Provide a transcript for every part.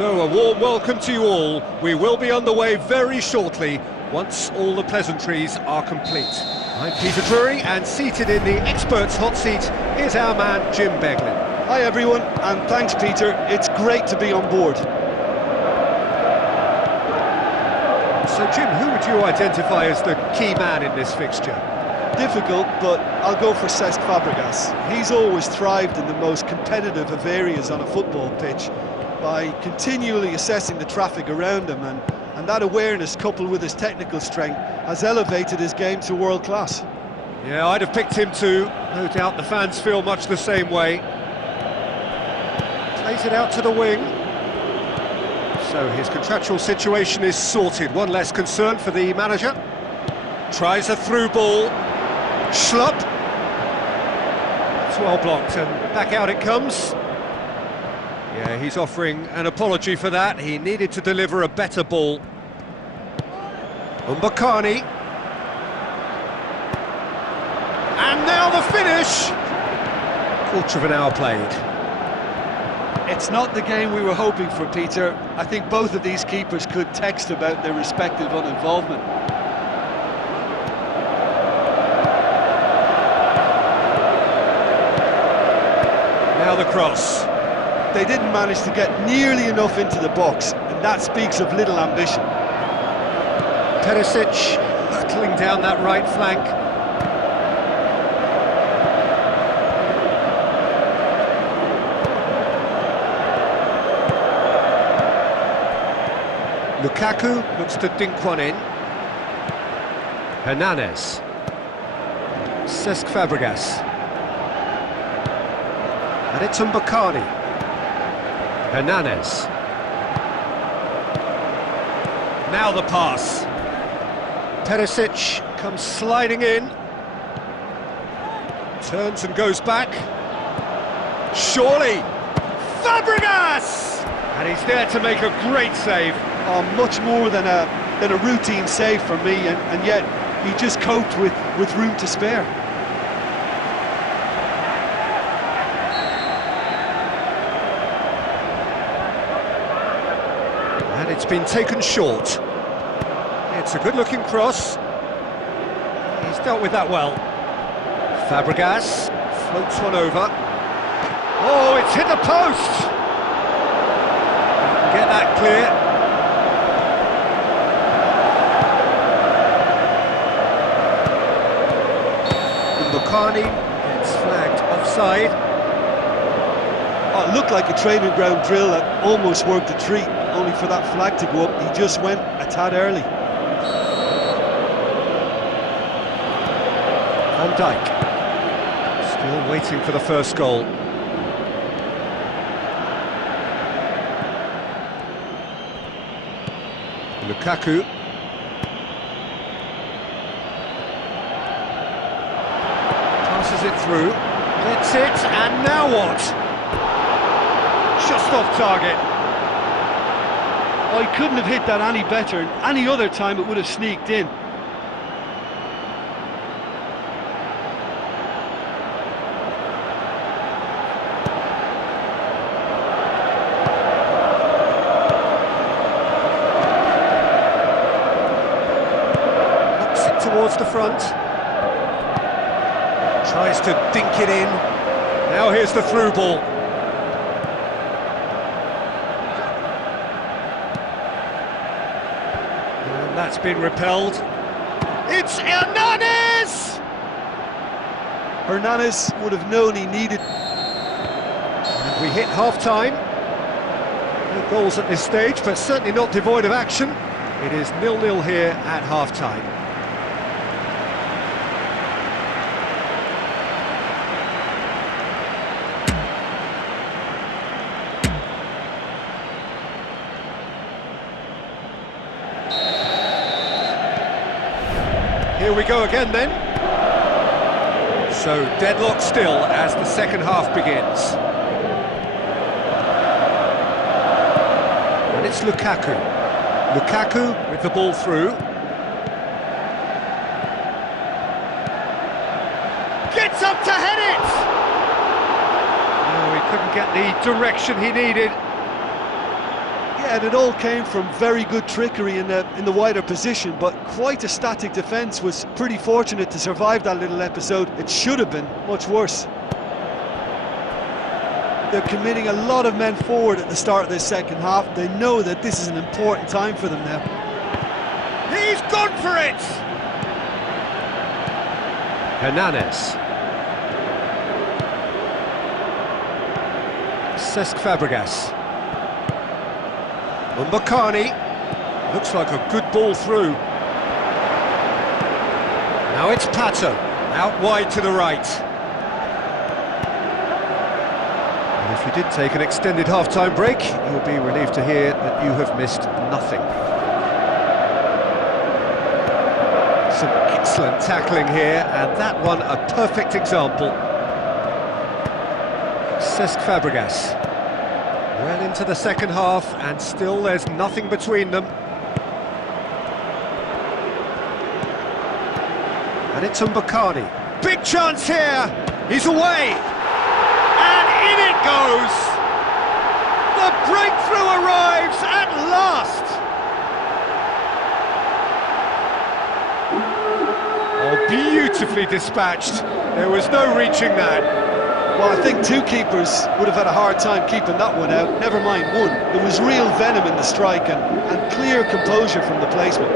So, a warm welcome to you all. We will be underway very shortly, once all the pleasantries are complete. I'm Peter Drury, and seated in the experts' hot seat is our man Jim Beglin. Hi everyone, and thanks Peter, it's great to be on board. So Jim, who would you identify as the key man in this fixture? Difficult, but I'll go for Cesc Fabregas. He's always thrived in the most competitive of areas on a football pitch by continually assessing the traffic around him, and that awareness coupled with his technical strength has elevated his game to world class. Yeah, I'd have picked him too. No doubt the fans feel much the same way. Plays it out to the wing. So his contractual situation is sorted. One less concern for the manager. Tries a through ball. Schlupp. It's well blocked, and back out it comes. Yeah, he's offering an apology for that. He needed to deliver a better ball. Mbakani. And now the finish! Quarter of an hour played. It's not the game we were hoping for, Peter. I think both of these keepers could text about their respective uninvolvement. Now the cross. They didn't manage to get nearly enough into the box, and that speaks of little ambition. Perisic battling down that right flank. Lukaku looks to dink one in. Hernandez. Cesc Fabregas. And it's Mbakani. Hernandez. Now the pass. Perisic comes sliding in. Turns and goes back. Surely! Fabregas! And he's there to make a great save. Oh, much more than a routine save for me, and yet he just coped with room to spare. And it's been taken short. It's a good-looking cross. He's dealt with that well. Fabregas floats one over. Oh, it's hit the post! Get that clear. Mbakani gets flagged offside. Oh, it looked like a training ground drill that almost worked a treat, only for that flag to go up. He just went a tad early. Van Dijk still waiting for the first goal. Lukaku. Passes it through, gets it, and now what? Just off target. Oh, he couldn't have hit that any better. Any other time it would have sneaked in. Knocks it towards the front. Tries to dink it in. Now here's the through ball. And that's been repelled. It's Hernandez! Hernandez would have known he needed... And we hit half-time. No goals at this stage, but certainly not devoid of action. It is 0-0 here at half-time. Here we go again then. So deadlock still as the second half begins. And it's Lukaku. Lukaku with the ball through. Gets up to head it! No, he couldn't get the direction he needed. Yeah, and it all came from very good trickery in the wider position, but quite a static defence. Was pretty fortunate to survive that little episode. It should have been much worse. They're committing a lot of men forward at the start of this second half. They know that this is an important time for them now. He's gone for it! Hernandez. Cesc Fabregas. Mbakani. Looks like a good ball through. Now it's Pato. Out wide to the right. And if you did take an extended half-time break, you'll be relieved to hear that you have missed nothing. Some excellent tackling here, and that one a perfect example. Cesc Fabregas. Well into the second half, and still there's nothing between them. And it's Mbakani. Big chance here! He's away! And in it goes! The breakthrough arrives at last! Oh, beautifully dispatched. There was no reaching that. Well, I think two keepers would have had a hard time keeping that one out, never mind one. There was real venom in the strike and clear composure from the placement.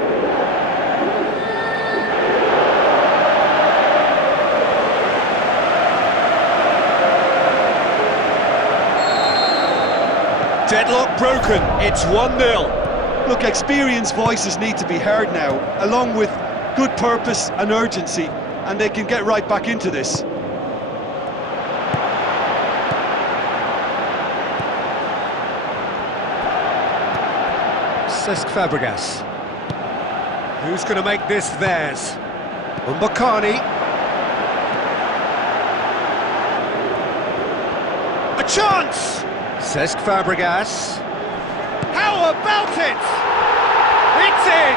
Deadlock broken, it's 1-0. Look, experienced voices need to be heard now, along with good purpose and urgency, and they can get right back into this. Cesc Fabregas. Who's going to make this theirs? Mbakani. A chance! Cesc Fabregas. How about it? It's in!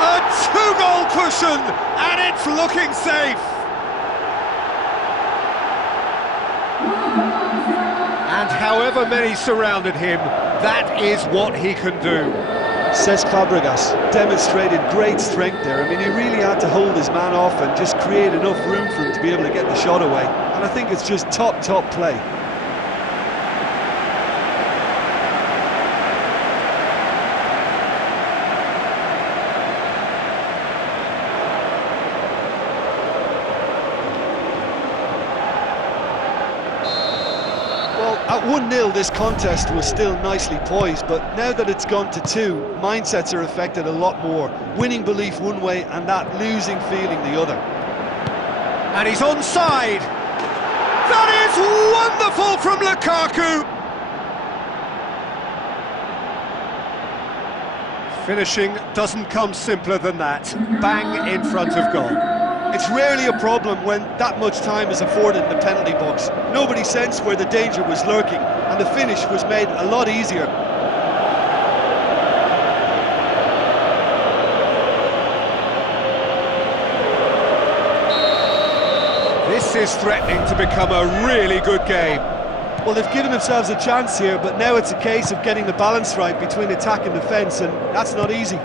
A two-goal cushion, and it's looking safe! And however many surrounded him, that is what he can do. Cesc Fabregas demonstrated great strength there. I mean, he really had to hold his man off and just create enough room for him to be able to get the shot away. And I think it's just top play. At 1-0, this contest was still nicely poised, but now that it's gone to 2, mindsets are affected a lot more. Winning belief one way and that losing feeling the other. And he's onside! That is wonderful from Lukaku! Finishing doesn't come simpler than that. Bang in front of goal. It's rarely a problem when that much time is afforded in the penalty box. Nobody sensed where the danger was lurking, and the finish was made a lot easier. This is threatening to become a really good game. Well, they've given themselves a chance here, but now it's a case of getting the balance right between attack and defence, and that's not easy.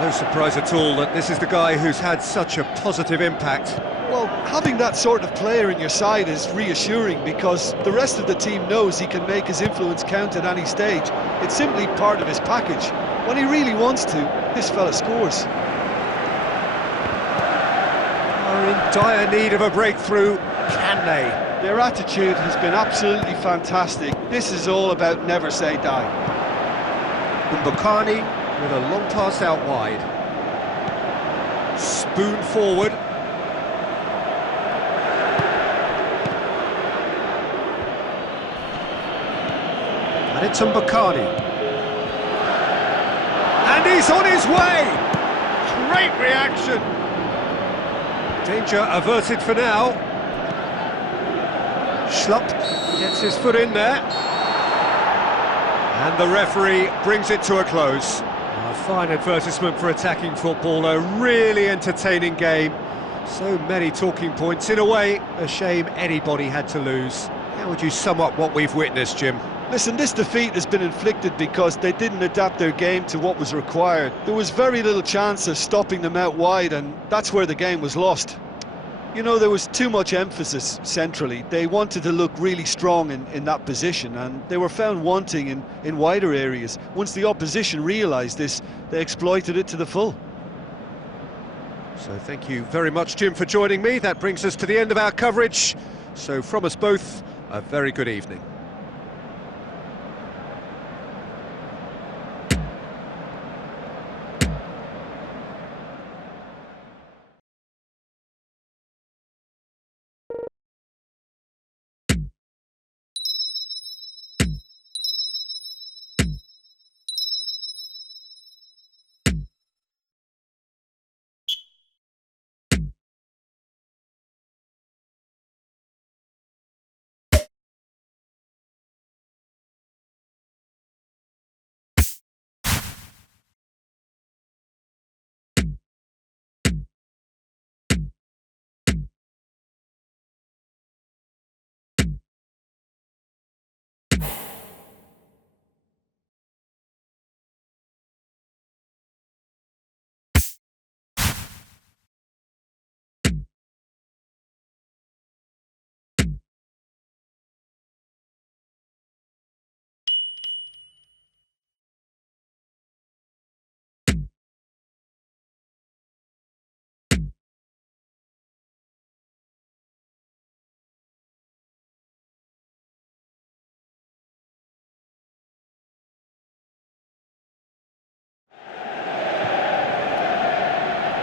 No surprise at all that this is the guy who's had such a positive impact. Well, having that sort of player in your side is reassuring because the rest of the team knows he can make his influence count at any stage. It's simply part of his package. When he really wants to, this fella scores. Are in dire need of a breakthrough, can they? Their attitude has been absolutely fantastic. This is all about never say die. Mbakani with a long pass out wide. Spoon forward. And it's Mbakani. And he's on his way! Great reaction! Danger averted for now. Schlupp gets his foot in there. And the referee brings it to a close. A fine advertisement for attacking football, a really entertaining game. So many talking points. In a way, a shame anybody had to lose. How would you sum up what we've witnessed, Jim? Listen, this defeat has been inflicted because they didn't adapt their game to what was required. There was very little chance of stopping them out wide, and that's where the game was lost. You know, there was too much emphasis centrally. They wanted to look really strong in that position, and they were found wanting in wider areas. Once the opposition realised this, they exploited it to the full. So thank you very much, Jim, for joining me. That brings us to the end of our coverage. So from us both, a very good evening.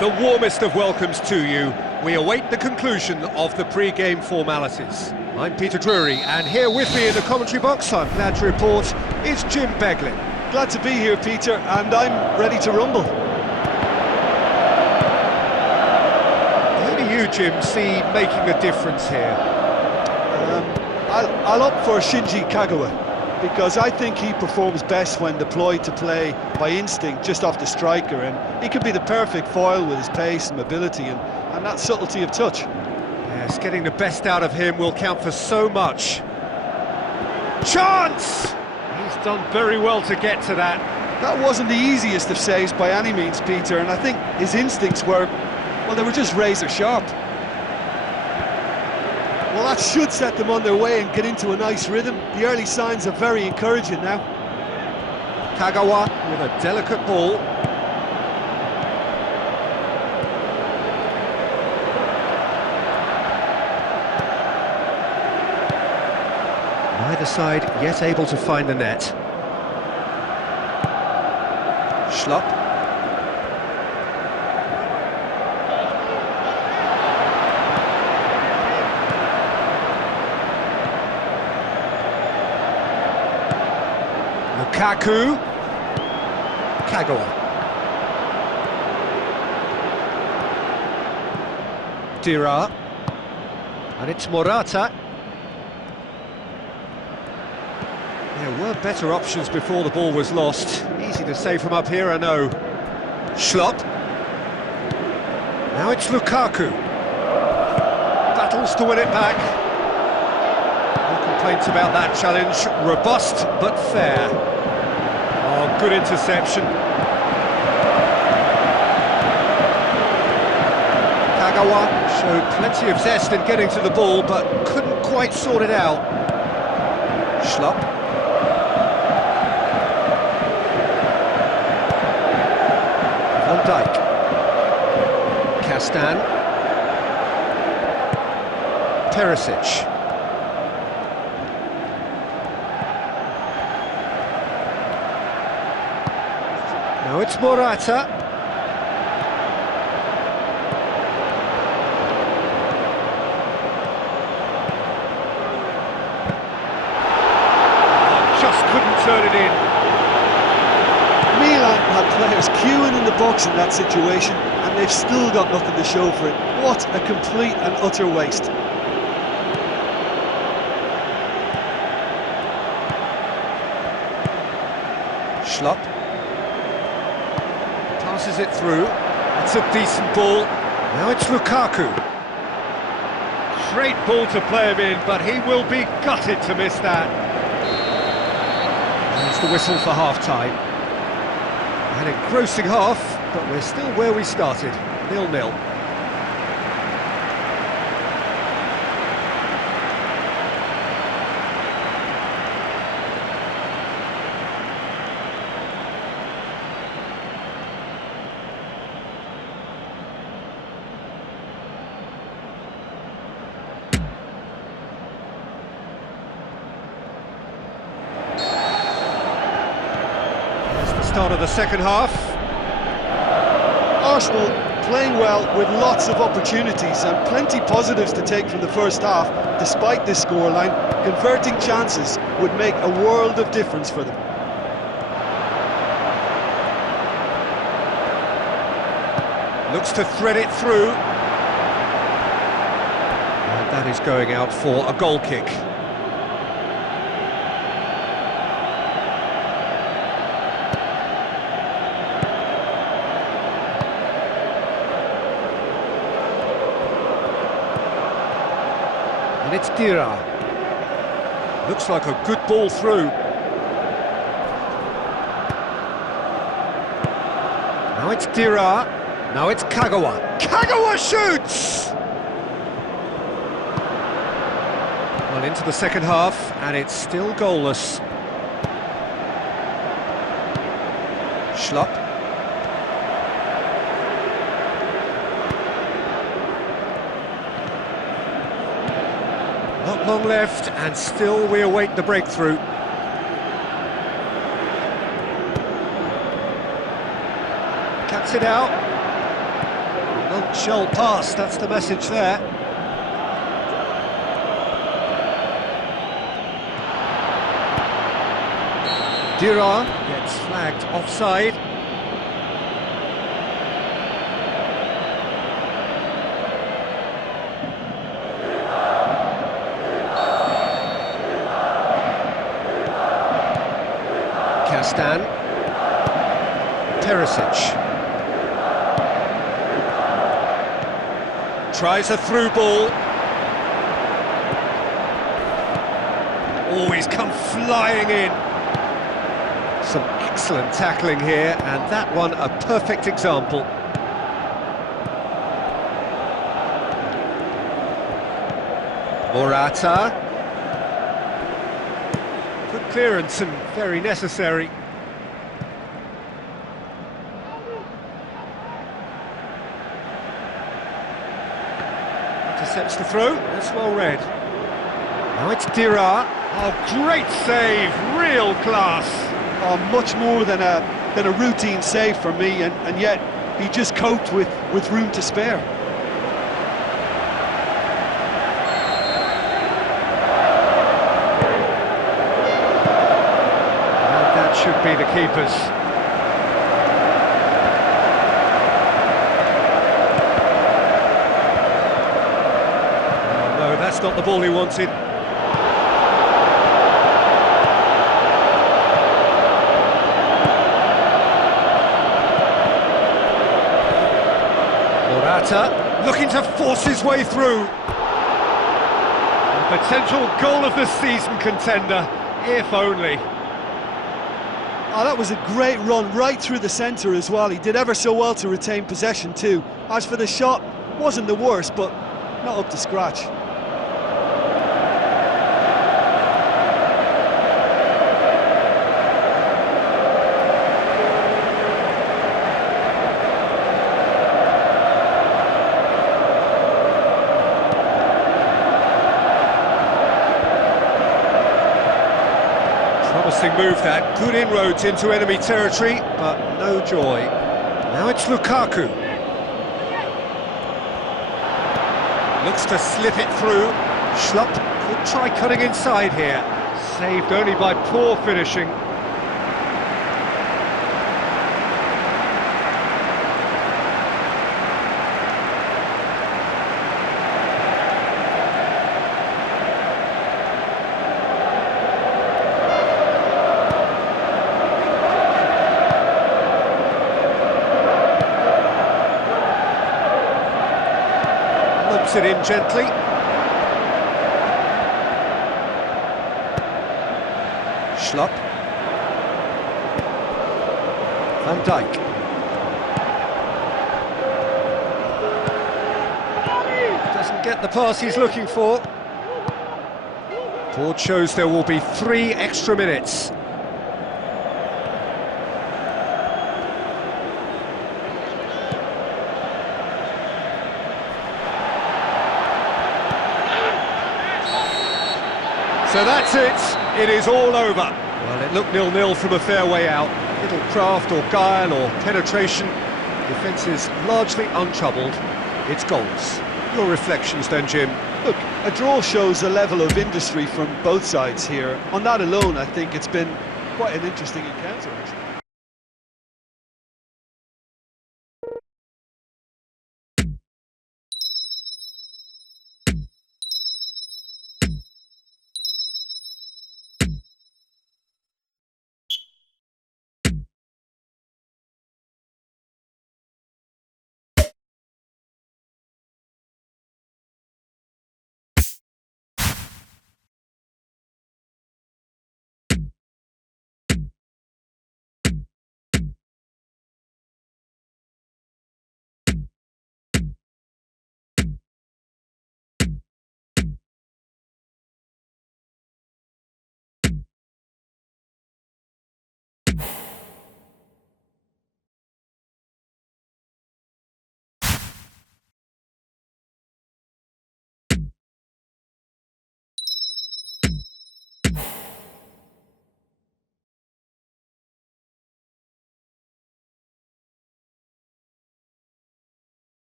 The warmest of welcomes to you. We await the conclusion of the pre-game formalities. I'm Peter Drury, and here with me in the commentary box, I'm glad to report, is Jim Beglin. Glad to be here, Peter, and I'm ready to rumble. Who do you, Jim, see making a difference here? I'll opt for Shinji Kagawa, because I think he performs best when deployed to play by instinct just off the striker, and he could be the perfect foil with his pace and mobility and that subtlety of touch. Yes, getting the best out of him will count for so much. Chance! He's done very well to get to that. That wasn't the easiest of saves by any means, Peter, and I think his instincts were, well, they were just razor sharp. Well, that should set them on their way and get into a nice rhythm. The early signs are very encouraging now. Kagawa with a delicate ball. Neither side yet able to find the net. Schlupp. Lukaku. Kagawa. Dira. And it's Morata. There were better options before the ball was lost. Easy to say from up here, I know. Schlupp. Now it's Lukaku. Battles to win it back. No complaints about that challenge. Robust but fair. Oh, good interception. Kagawa showed plenty of zest in getting to the ball, but couldn't quite sort it out. Schlupp. Van Dijk. Castan. Perisic. Now it's Morata. Just couldn't turn it in. Milan had players queuing in the box in that situation, and they've still got nothing to show for it. What a complete and utter waste. Schlupp passes it through. It's a decent ball. Now it's Lukaku. Great ball to play him in, but he will be gutted to miss that. There's the whistle for half-time. An engrossing half, but we're still where we started, 0-0. Start of the second half. Arsenal playing well with lots of opportunities and plenty positives to take from the first half. Despite this scoreline, converting chances would make a world of difference for them. Looks to thread it through. And that is going out for a goal kick. And it's Dira. Looks like a good ball through. Now it's Dira. Now it's Kagawa. Kagawa shoots! Well, into the second half, and it's still goalless. Schlupp. Not long left, and still we await the breakthrough. Cuts it out. Non-shell pass, that's the message there. Dira gets flagged offside. Kastan, Perisic tries a through ball. Always come flying in. Some excellent tackling here, and that one a perfect example. Morata. Good clearance and very necessary. Intercepts the throw, that's well read. Now it's Dira. Oh, great save, real class. Oh, much more than a routine save for me, and yet he just coped with room to spare. Should be the keepers. Oh, no, that's not the ball he wanted. Morata looking to force his way through. A potential goal of the season contender, if only. Oh, that was a great run right through the centre as well. He did ever so well to retain possession too. As for the shot, wasn't the worst, but not up to scratch. Promising move that, good inroads into enemy territory, but no joy. Now it's Lukaku. Looks to slip it through. Schlupp could try cutting inside here. Saved only by poor finishing. Puts it in gently. Schlupp. Van Dijk. Doesn't get the pass he's looking for. Board shows there will be 3 extra minutes. So that's it. It is all over. Well, it looked 0-0 from a fair way out. Little craft or guile or penetration. Defence is largely untroubled. It's goals. Your reflections then, Jim? Look, a draw shows a level of industry from both sides here. On that alone, I think it's been quite an interesting encounter, actually.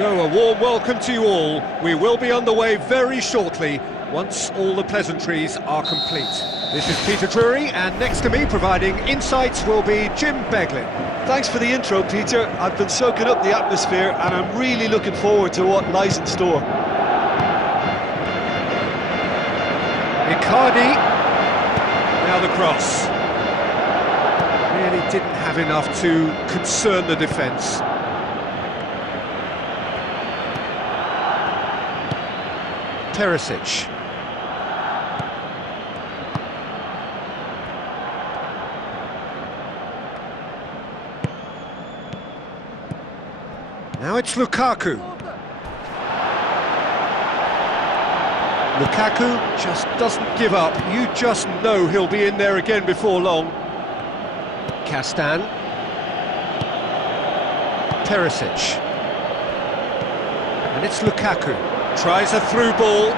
So a warm welcome to you all. We will be underway very shortly, once all the pleasantries are complete. This is Peter Drury, and next to me providing insights will be Jim Beglin. Thanks for the intro, Peter. I've been soaking up the atmosphere and I'm really looking forward to what lies in store. Icardi, now the cross. Really didn't have enough to concern the defence. Perisic. Now it's Lukaku. Lukaku just doesn't give up. You just know he'll be in there again before long. Castan. Perisic. And it's Lukaku. Tries a through ball.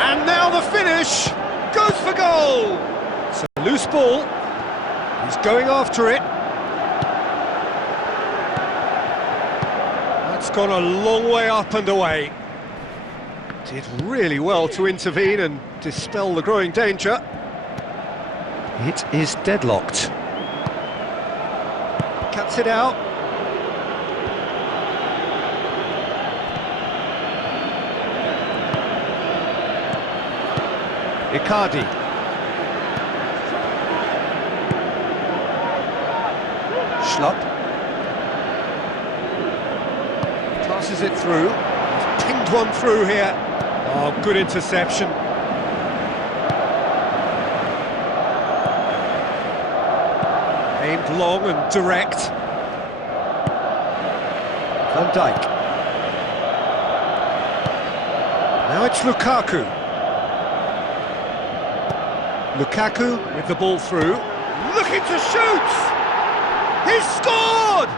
And now the finish! Goes for goal! It's a loose ball. He's going after it. That's gone a long way up and away. Did really well to intervene and dispel the growing danger. It is deadlocked. Cuts it out. Icardi. Schlupp. Passes it through. He's pinged one through here. Oh, good interception. Aimed long and direct. Van Dijk. Now it's Lukaku. Lukaku with the ball through. Looking to shoot! He's scored!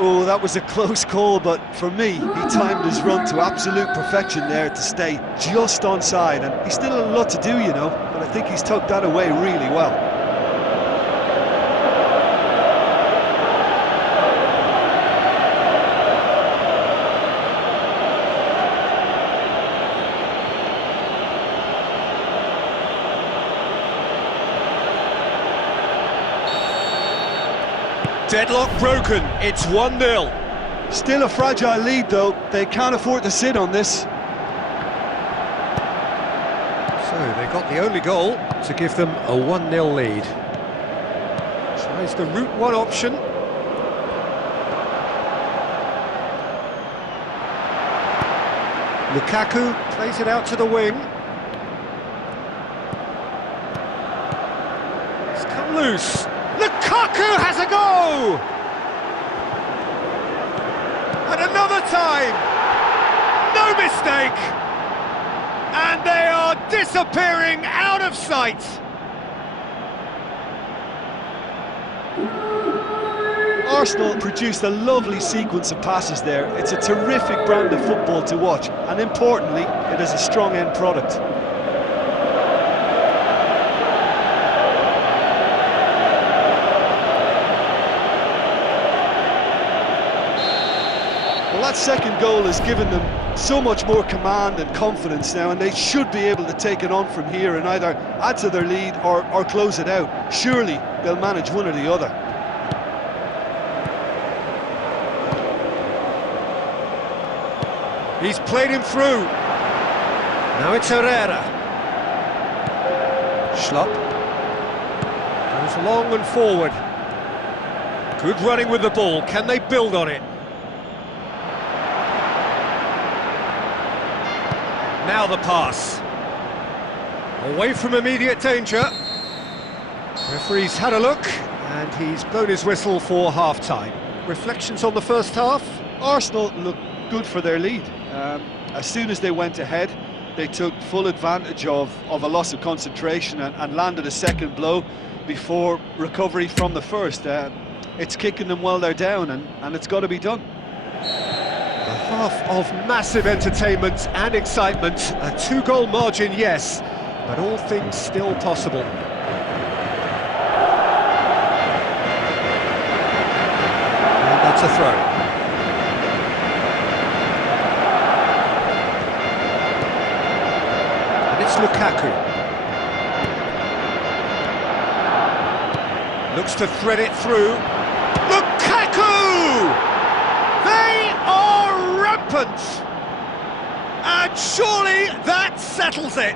Oh, that was a close call, but for me, he timed his run to absolute perfection there to stay just onside, and he's still a lot to do, you know, but I think he's tucked that away really well. Deadlock broken, it's 1-0. Still a fragile lead though, they can't afford to sit on this. So they got the only goal to give them a 1-0 lead. Tries the route one option. Lukaku plays it out to the wing. It's come loose. Lukaku has a go! And another time! No mistake! And they are disappearing out of sight! Arsenal produced a lovely sequence of passes there. It's a terrific brand of football to watch, and importantly, it is a strong end product. Well, that second goal has given them so much more command and confidence now, and they should be able to take it on from here and either add to their lead or close it out. Surely they'll manage one or the other. He's played him through. Now it's Herrera. Schlupp. Goes long and forward. Good running with the ball. Can they build on it? Now the pass. Away from immediate danger. Referee's had a look, and he's blown his whistle for half-time. Reflections on the first half? Arsenal look good for their lead. As soon as they went ahead, they took full advantage of a loss of concentration and landed a second blow before recovery from the first. It's kicking them while they're down, and it's got to be done. A half of massive entertainment and excitement. A 2-goal margin, yes, but all things still possible. It's a throw. And it's Lukaku. Looks to thread it through. Lukaku! They are rampant! And surely that settles it.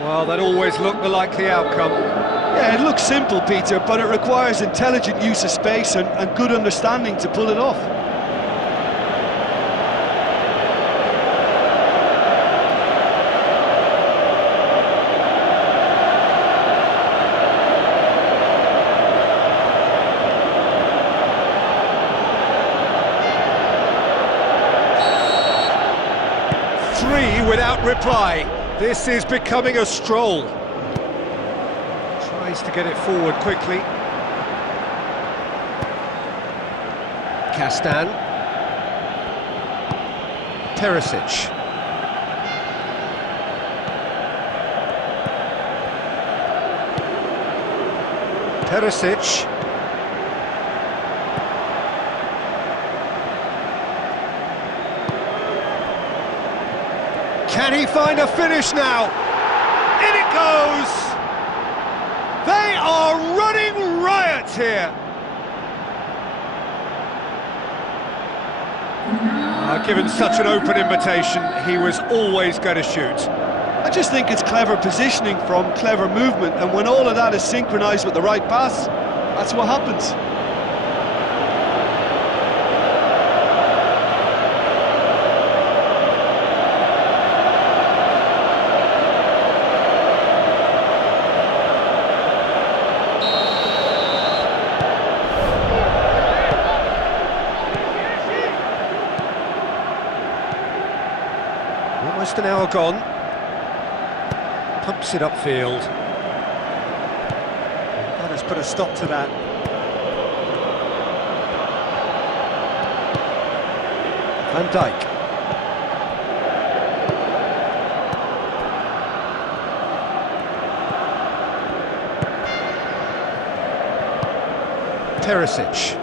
Well, that always looked the likely outcome. Yeah, it looks simple, Peter, but it requires intelligent use of space and good understanding to pull it off. Three without reply. This is becoming a stroll. Tries to get it forward quickly. Castan. Perisic. Perisic. Can he find a finish now? In it goes! They are running riot here! Given such an open invitation, he was always going to shoot. I just think it's clever positioning from clever movement, and when all of that is synchronised with the right pass, that's what happens. Almost an hour gone. Pumps it upfield. That has put a stop to that. Van Dijk. Perisic.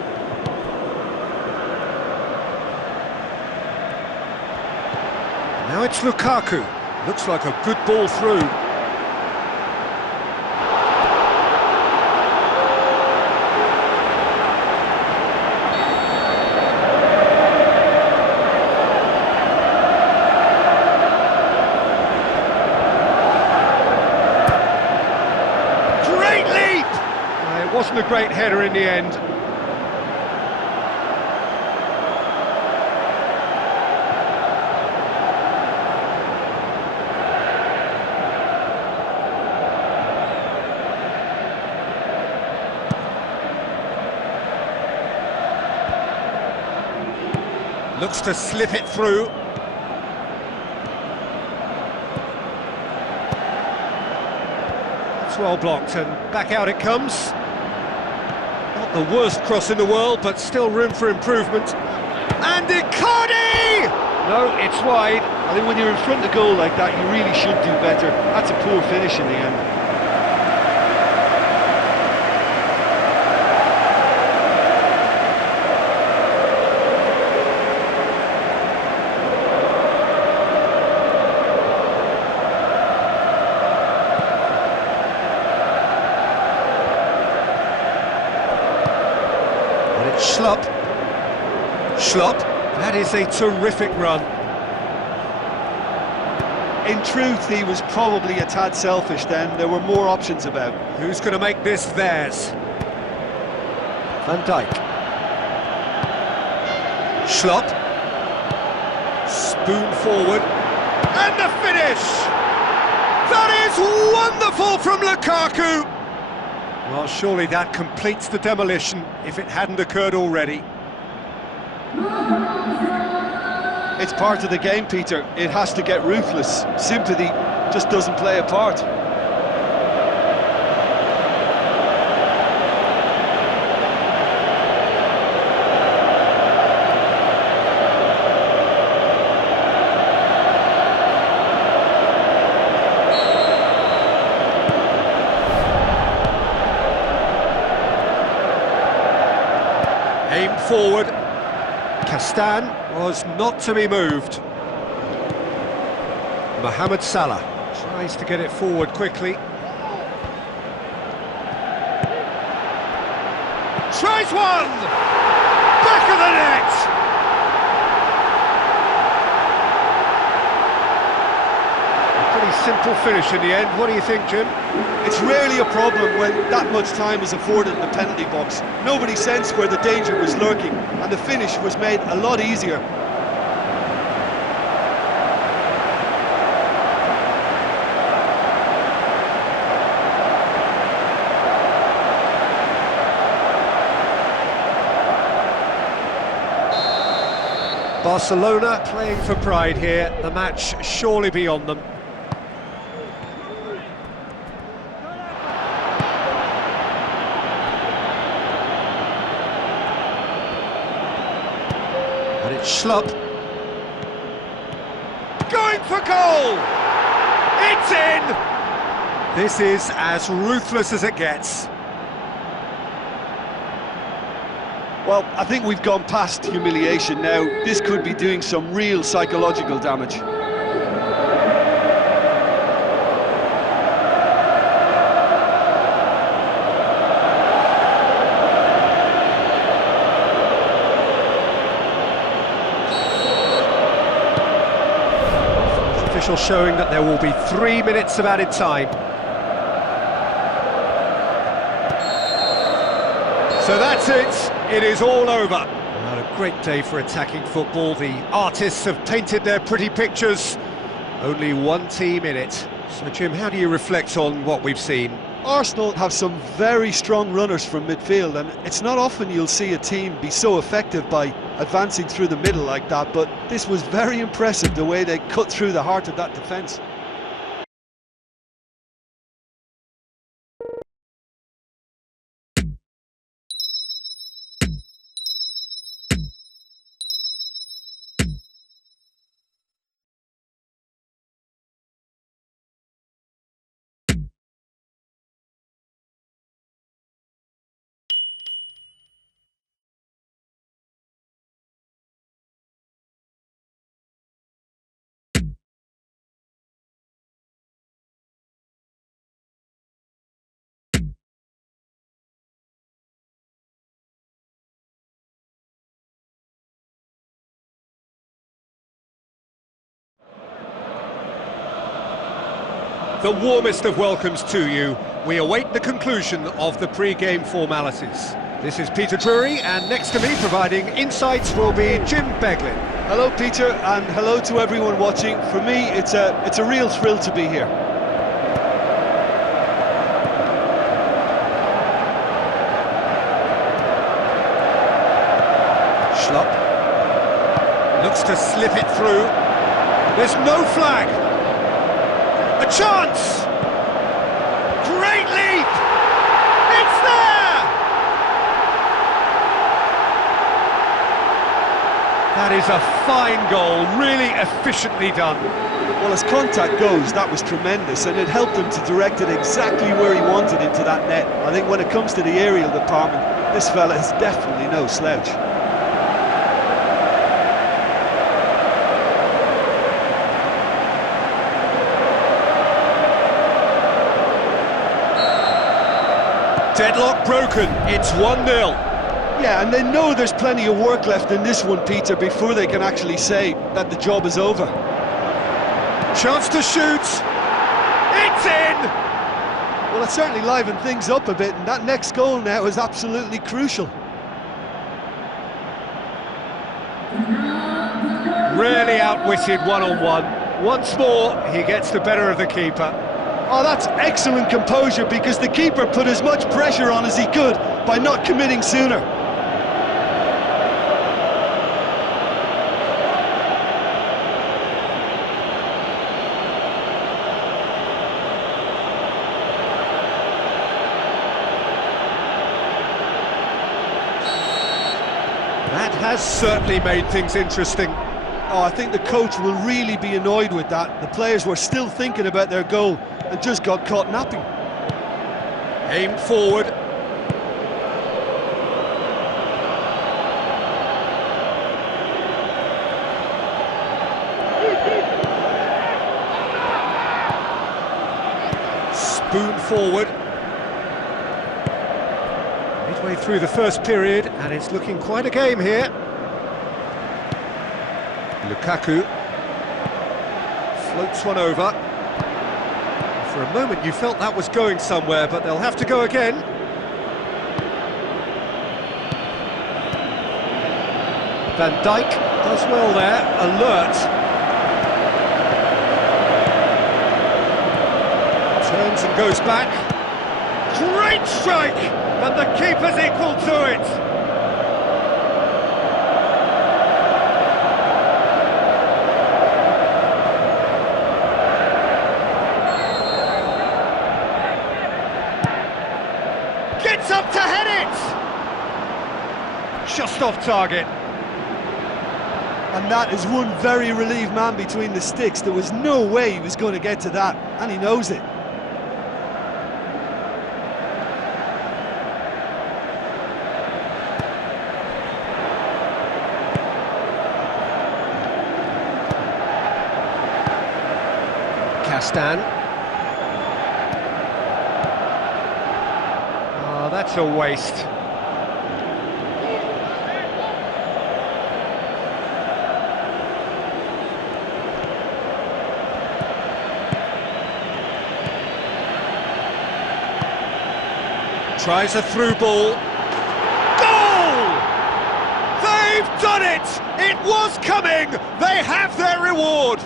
Now it's Lukaku. Looks like a good ball through. Great leap! It wasn't a great header in the end. Looks to slip it through. It's well blocked, and back out it comes. Not the worst cross in the world, but still room for improvement. And Icardi! No, it's wide. I think when you're in front of goal like that, you really should do better. That's a poor finish in the end. Schlupp, that is a terrific run. In truth, he was probably a tad selfish then. There were more options about. Who's going to make this theirs? Van Dijk. Schlupp. Spoon forward. And the finish! That is wonderful from Lukaku! Well, surely that completes the demolition, if it hadn't occurred already. It's part of the game, Peter. It has to get ruthless. Sympathy just doesn't play a part. Aimed forward. Castan was not to be moved. Mohamed Salah tries to get it forward quickly. Tries one! Back of the net! A pretty simple finish in the end. What do you think, Jim? It's rarely a problem when that much time is afforded in the penalty box. Nobody sensed where the danger was lurking, and the finish was made a lot easier. Barcelona playing for pride here, the match surely beyond them. And it's Schlupp. Going for goal! It's in! This is as ruthless as it gets. Well, I think we've gone past humiliation now. This could be doing some real psychological damage. Official showing that there will be 3 minutes of added time. So that's it. It is all over. Well, a great day for attacking football. The artists have painted their pretty pictures. Only one team in it. So, Jim, how do you reflect on what we've seen? Arsenal have some very strong runners from midfield, and it's not often you'll see a team be so effective by advancing through the middle like that, but this was very impressive, the way they cut through the heart of that defence. The warmest of welcomes to you. We await the conclusion of the pre-game formalities. This is Peter Drury, and next to me providing insights will be Jim Beglin. Hello, Peter, and hello to everyone watching. For me, it's a real thrill to be here. Schlupp looks to slip it through. There's no flag. A chance! Great leap! It's there! That is a fine goal, really efficiently done. Well, as contact goes, that was tremendous, and it helped him to direct it exactly where he wanted into that net. I think when it comes to the aerial department, this fella is definitely no slouch. Deadlock broken, it's 1-0. Yeah, and they know there's plenty of work left in this one, Peter, before they can actually say that the job is over. Chance to shoot. It's in! Well, it certainly livened things up a bit, and that next goal now is absolutely crucial. Really outwitted one-on-one. Once more, he gets the better of the keeper. Oh, that's excellent composure, because the keeper put as much pressure on as he could by not committing sooner. That has certainly made things interesting. Oh, I think the coach will really be annoyed with that. The players were still thinking about their goal and just got caught napping. Aimed forward. forward. Midway through the first period, and it's looking quite a game here. Lukaku floats one over. For a moment you felt that was going somewhere, but they'll have to go again. Van Dijk does well there, alert. Turns and goes back. Great strike! And the keeper's equal to it. Gets up to head it! Just off target. And that is one very relieved man between the sticks. There was no way he was going to get to that, and he knows it. Castan. Oh, that's a waste. Tries a through ball. Goal! They've done it! It was coming! They have their reward!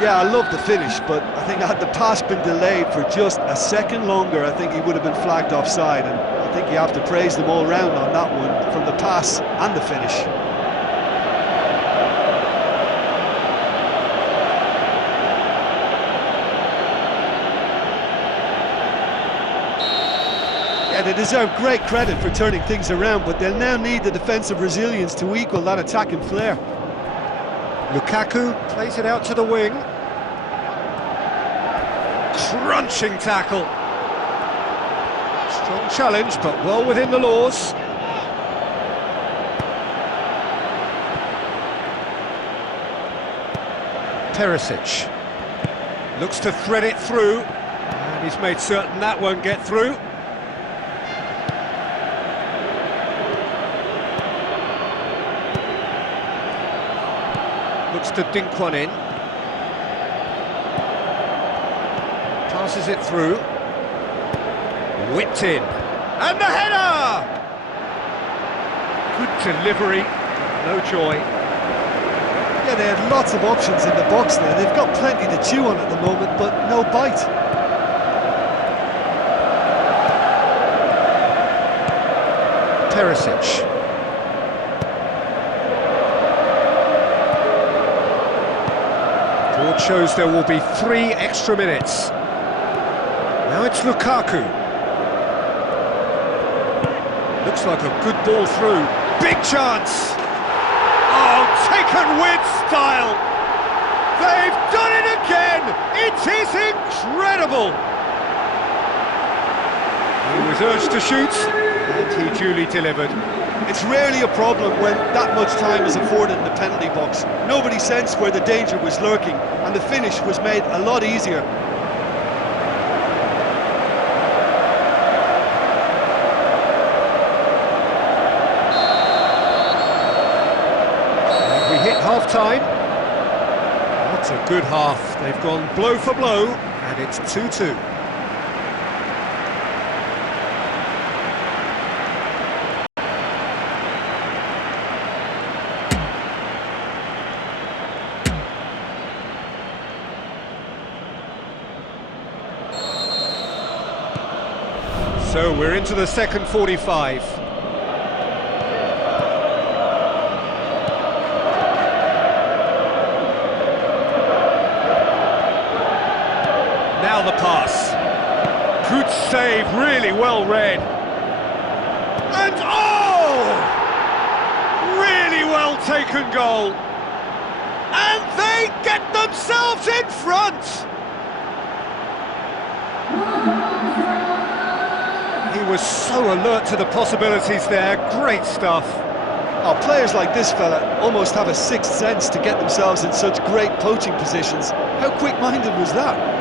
Yeah, I love the finish, but I think had the pass been delayed for just a second longer, I think he would have been flagged offside, and I think you have to praise them all round on that one, from the pass and the finish. Yeah, they deserve great credit for turning things around, but they'll now need the defensive resilience to equal that attacking flair. Lukaku plays it out to the wing. Crunching tackle. Strong challenge, but well within the laws. Perisic looks to thread it through, and he's made certain that won't get through. Looks to dink one in. Passes it through. Whipped in. And the header! Good delivery, no joy. Yeah, they had lots of options in the box there. They've got plenty to chew on at the moment, but no bite. Perisic. Board shows there will be 3 extra minutes. Now it's Lukaku. Looks like a good ball through. Big chance! Oh, taken with style! They've done it again! It is incredible! He was urged to shoot, and he duly delivered. It's rarely a problem when that much time is afforded in the penalty box. Nobody sensed where the danger was lurking, and the finish was made a lot easier. And we hit half-time. What a good half. They've gone blow for blow, and it's 2-2. So we're into the second 45. Now the pass. Good save, really well read. And oh! Really well taken goal. And they get themselves in front! He was so alert to the possibilities there, great stuff. Oh, players like this fella almost have a sixth sense to get themselves in such great poaching positions. How quick-minded was that?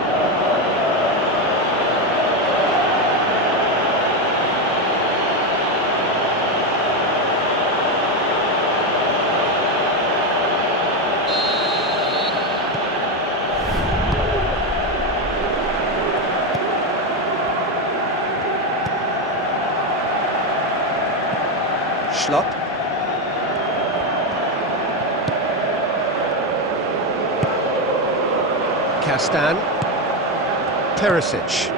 Schlupp. Castan. Perisic.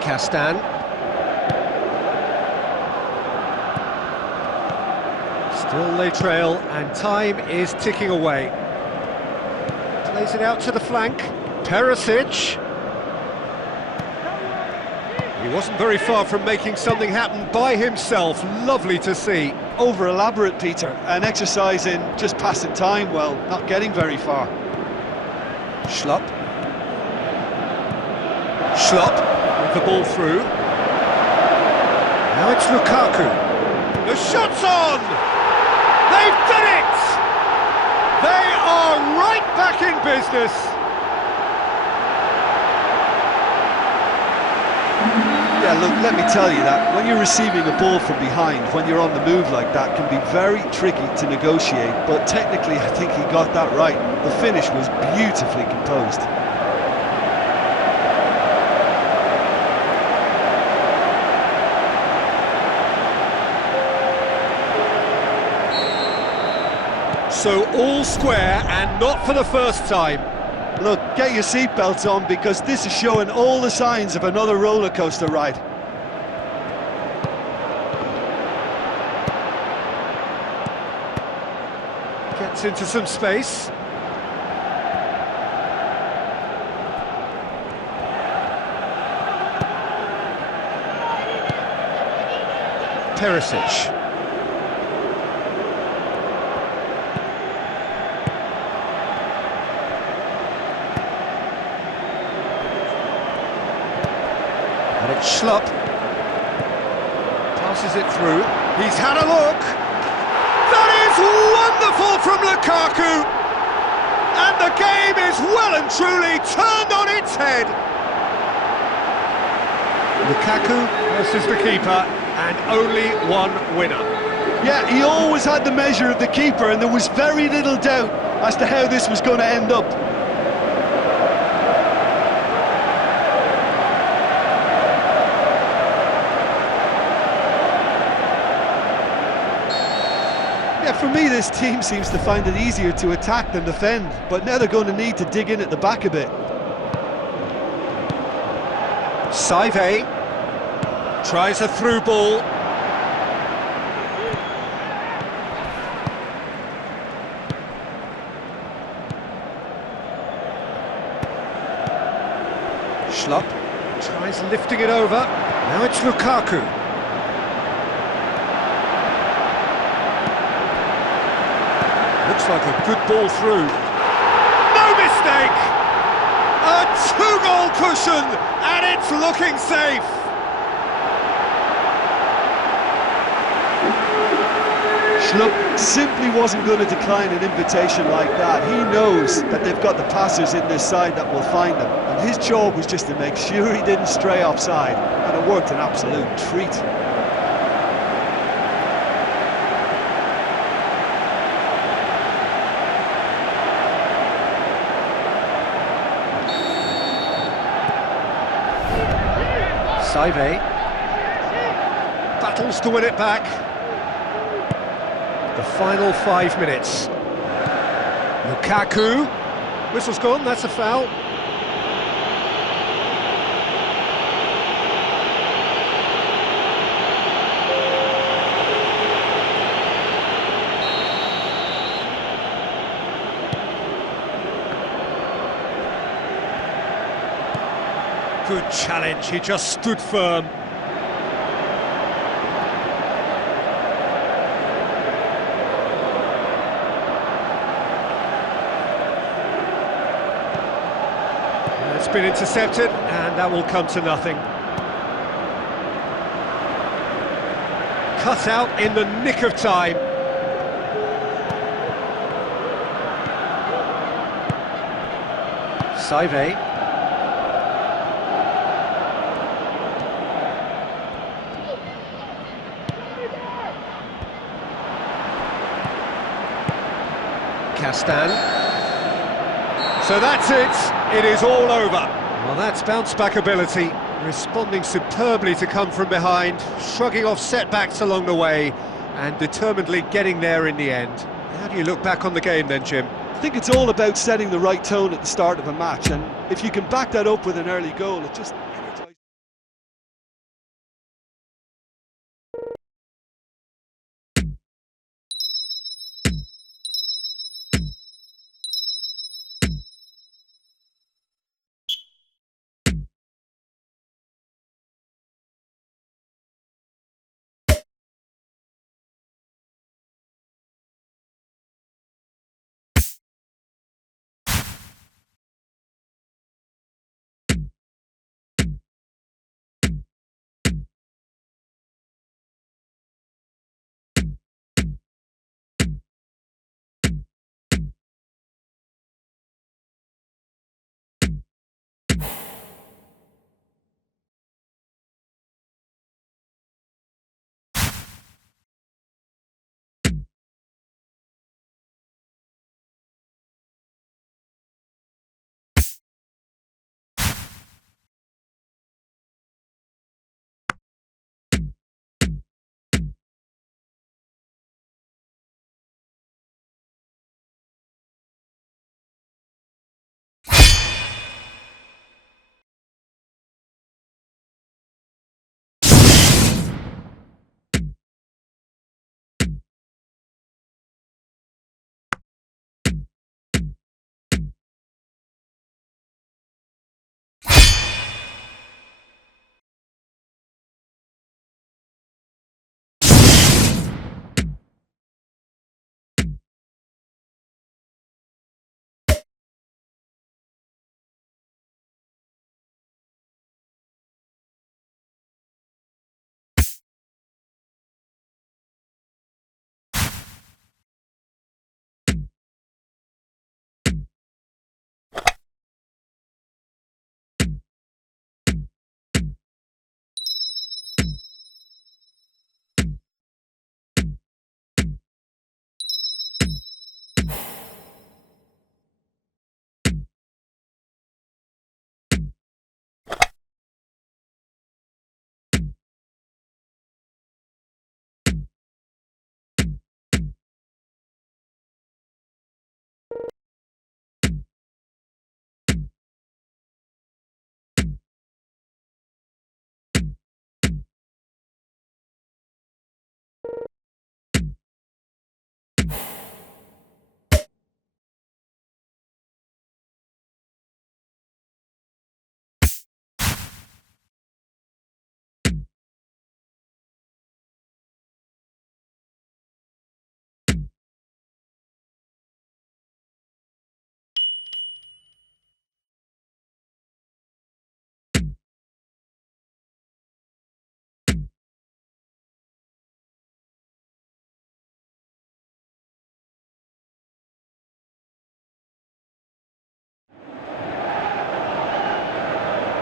Castan. Still they trail, and time is ticking away. Plays it out to the flank. Perisic. He wasn't very far from making something happen by himself. Lovely to see. Over-elaborate, Peter. An exercise in just passing time, well, not getting very far. Schlupp. Schlupp with the ball through. Now it's Lukaku. The shot's on! They've done it! They are right back in business. Yeah, look, let me tell you that when you're receiving a ball from behind, when you're on the move like that, can be very tricky to negotiate, but technically I think he got that right. The finish was beautifully composed. So all square, and not for the first time. Look, get your seatbelts on, because this is showing all the signs of another roller coaster ride. Gets into some space. Perisic. And it's Schlupp. Passes it through. He's had a look. That is wonderful from Lukaku. And the game is well and truly turned on its head. Lukaku versus the keeper, and only one winner. Yeah, he always had the measure of the keeper, and there was very little doubt as to how this was going to end up. Yeah, for me, this team seems to find it easier to attack than defend, but now they're going to need to dig in at the back a bit. Saive tries a through ball. Schlupp tries lifting it over. Now it's Lukaku. Looks like a good ball through. No mistake! A two-goal cushion, and it's looking safe. Schlupp simply wasn't going to decline an invitation like that. He knows that they've got the passers in this side that will find them, and his job was just to make sure he didn't stray offside, and it worked an absolute treat. Saive battles to win it back. The final 5 minutes. Lukaku. Whistle's gone, that's a foul. Good challenge, he just stood firm. It's been intercepted, and that will come to nothing. Cut out in the nick of time. Saive. Castan. So that's it. It is all over. Well, that's bounce-back ability. Responding superbly to come from behind, shrugging off setbacks along the way, and determinedly getting there in the end. How do you look back on the game then, Jim? I think it's all about setting the right tone at the start of a match, and if you can back that up with an early goal, it just energises.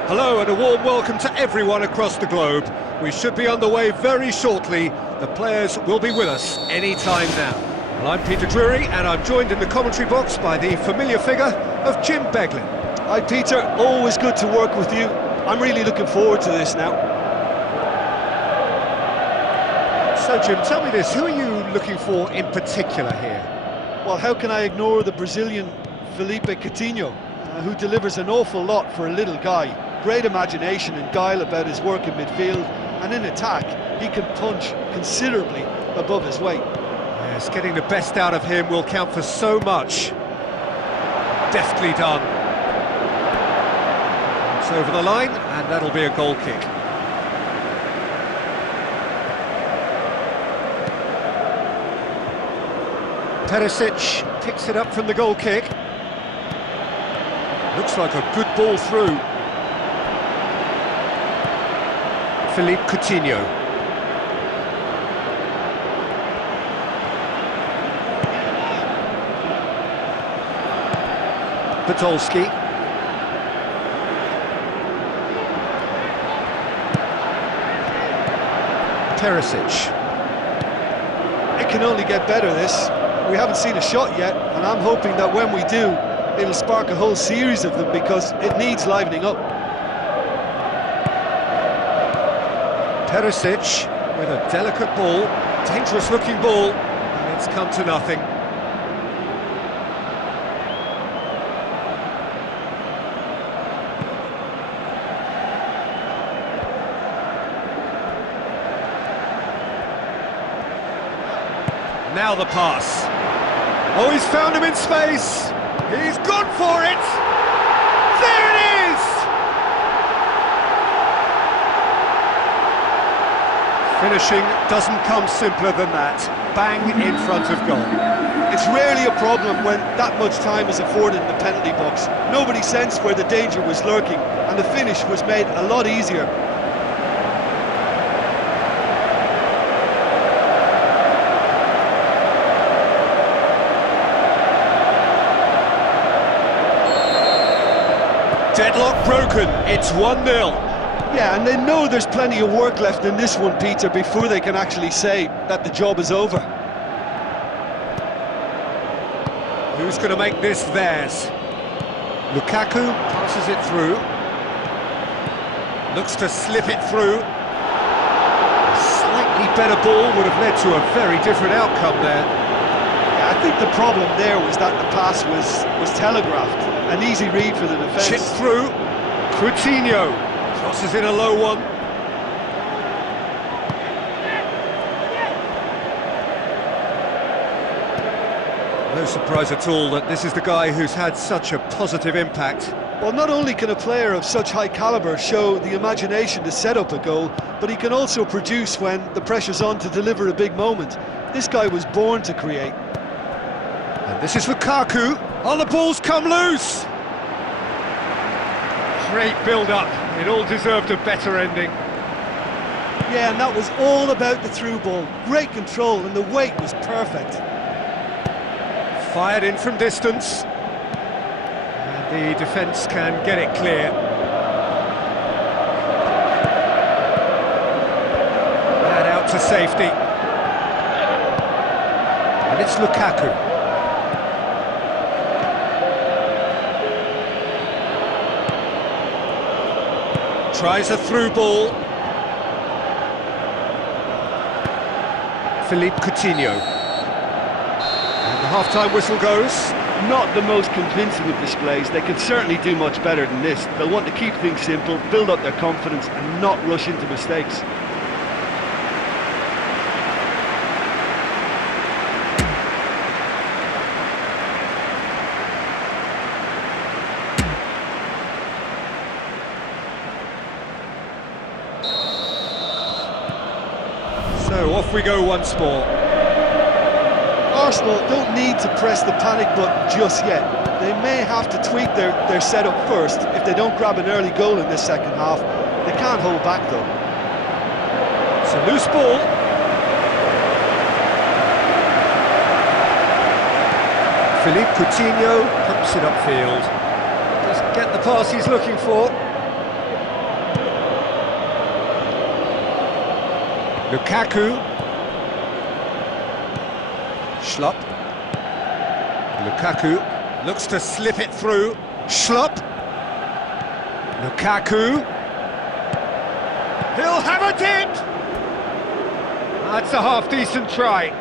Hello and a warm welcome to everyone across the globe. We should be underway very shortly. The players will be with us any time now. Well, I'm Peter Drury and I'm joined in the commentary box by the familiar figure of Jim Beglin. Hi Peter, always good to work with you. I'm really looking forward to this now. So Jim, tell me this, who are you looking for in particular here? Well, how can I ignore the Brazilian Felipe Coutinho, who delivers an awful lot for a little guy. Great imagination and guile about his work in midfield, and in attack he can punch considerably above his weight. Yes, getting the best out of him will count for so much. Deftly done. It's over the line, and that'll be a goal kick. Perisic picks it up from the goal kick. Looks like a good ball through. Philippe Coutinho. Podolski. Perisic. It can only get better, this. We haven't seen a shot yet, and I'm hoping that when we do, it'll spark a whole series of them, because it needs livening up. Perisic with a delicate ball, dangerous looking ball, and it's come to nothing. Now the pass. Oh, he's found him in space. He's gone for it. There it is! Finishing doesn't come simpler than that. Bang in front of goal. It's rarely a problem when that much time is afforded in the penalty box. Nobody sensed where the danger was lurking, and the finish was made a lot easier. Deadlock broken, it's 1-0. Yeah, and they know there's plenty of work left in this one, Peter, before they can actually say that the job is over. Who's going to make this theirs? Lukaku passes it through. Looks to slip it through. A slightly better ball would have led to a very different outcome there. Yeah, I think the problem there was that the pass was telegraphed. An easy read for the defence. Chipped through. Coutinho crosses in a low one. No surprise at all that this is the guy who's had such a positive impact. Well, not only can a player of such high calibre show the imagination to set up a goal, but he can also produce when the pressure's on to deliver a big moment. This guy was born to create. And this is Lukaku. Oh, the ball's come loose! Great build-up. It all deserved a better ending. Yeah, and that was all about the through ball. Great control, and the weight was perfect. Fired in from distance. And the defence can get it clear. And out to safety. And it's Lukaku. Tries a through ball. Philippe Coutinho. And the half-time whistle goes. Not the most convincing of displays. They can certainly do much better than this. They'll want to keep things simple, build up their confidence, and not rush into mistakes. So off we go once more. Arsenal don't need to press the panic button just yet. They may have to tweak their setup first if they don't grab an early goal in this second half. They can't hold back though. It's a loose ball. Philippe Coutinho pumps it upfield. Doesn't get the pass he's looking for. Lukaku. Schlupp. Lukaku looks to slip it through. Schlupp. Lukaku. He'll have a dip! That's a half-decent try.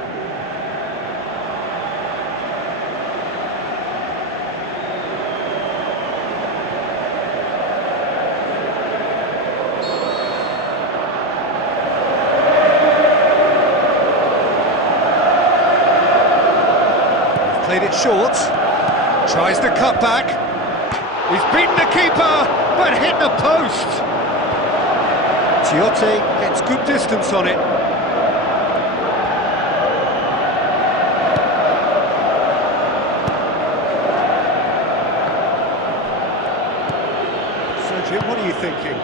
Played it short, tries to cut back, he's beaten the keeper, but hit the post. Tiote gets good distance on it. So Jim, what are you thinking?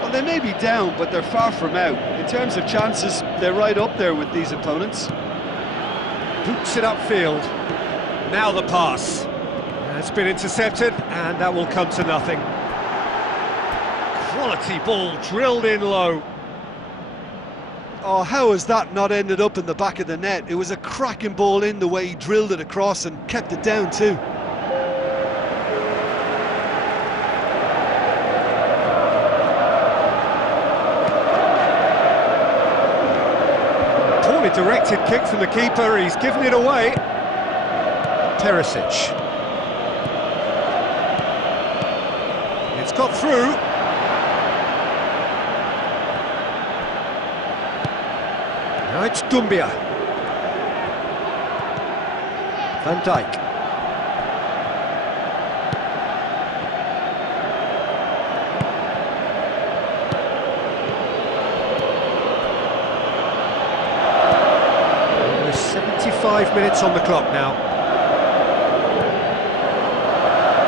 Well, they may be down, but they're far from out. In terms of chances, they're right up there with these opponents. Boots it upfield. Now the pass. It's been intercepted, and that will come to nothing. Quality ball drilled in low. Oh, how has that not ended up in the back of the net? It was a cracking ball in, the way he drilled it across and kept it down too. Poorly directed kick from the keeper, he's given it away. Perisic. It's got through. Now it's Dumbia. Van Dijk. There's 75 minutes on the clock now.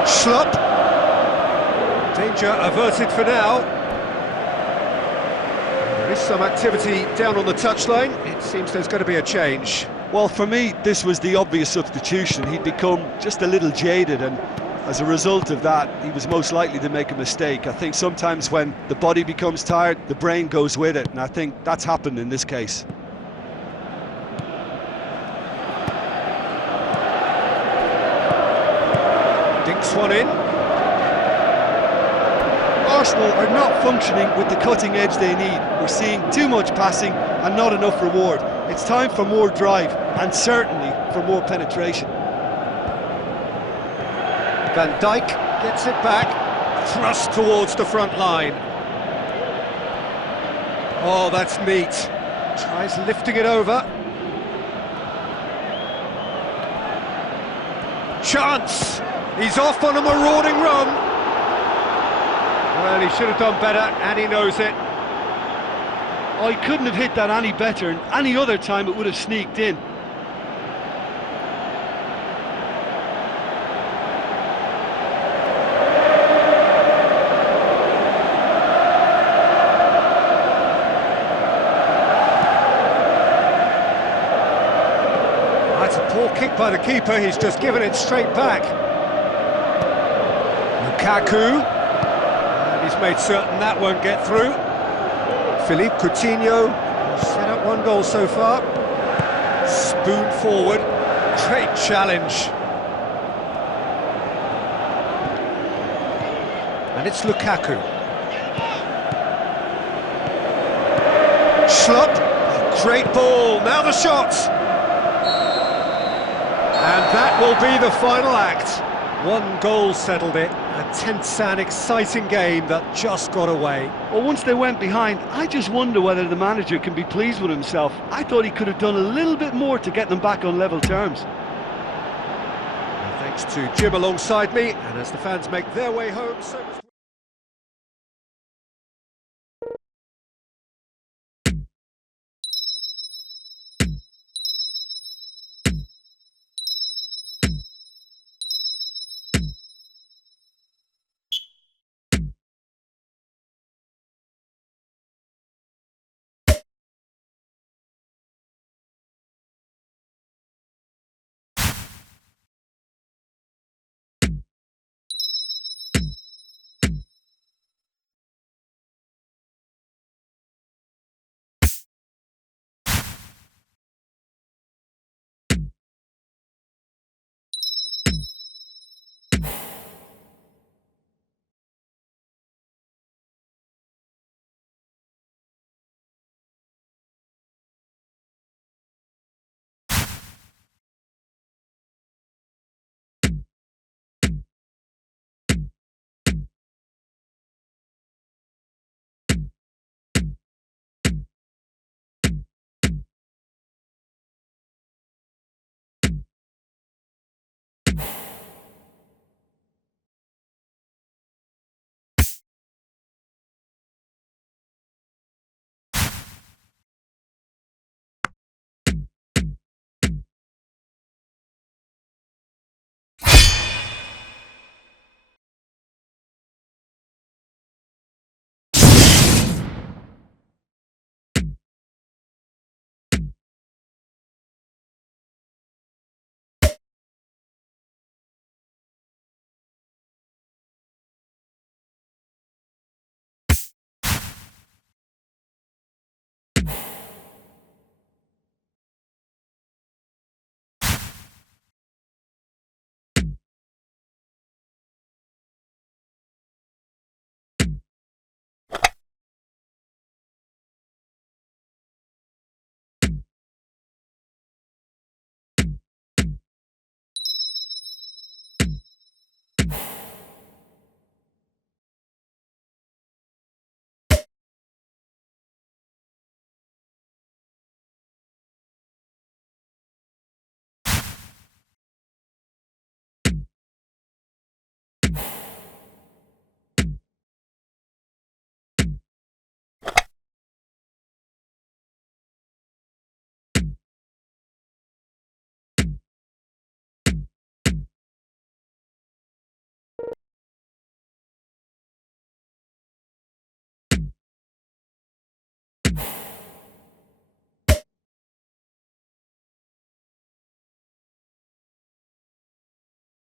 Schlupp. Danger averted for now. There is some activity down on the touchline. It seems there's going to be a change. Well, for me, this was the obvious substitution. He'd become just a little jaded, and as a result of that, he was most likely to make a mistake. I think sometimes when the body becomes tired, the brain goes with it, and I think that's happened in this case. Dinks one in. Arsenal are not functioning with the cutting edge they need. We're seeing too much passing and not enough reward. It's time for more drive and certainly for more penetration. Van Dijk gets it back, thrust towards the front line. Oh, that's neat. Tries lifting it over. Chance! He's off on a marauding run. Well, he should have done better, and he knows it. Oh, he couldn't have hit that any better, and any other time it would have sneaked in. That's a poor kick by the keeper, he's just given it straight back. Lukaku. And he's made certain that won't get through. Philippe Coutinho, set up one goal so far. Spoon forward, great challenge. And it's Lukaku. Schlupp, great ball, now the shot. And that will be the final act. One goal settled it. A tense and exciting game that just got away. Well, once they went behind, I just wonder whether the manager can be pleased with himself. I thought he could have done a little bit more to get them back on level terms. And thanks to Jim alongside me, and as the fans make their way home, so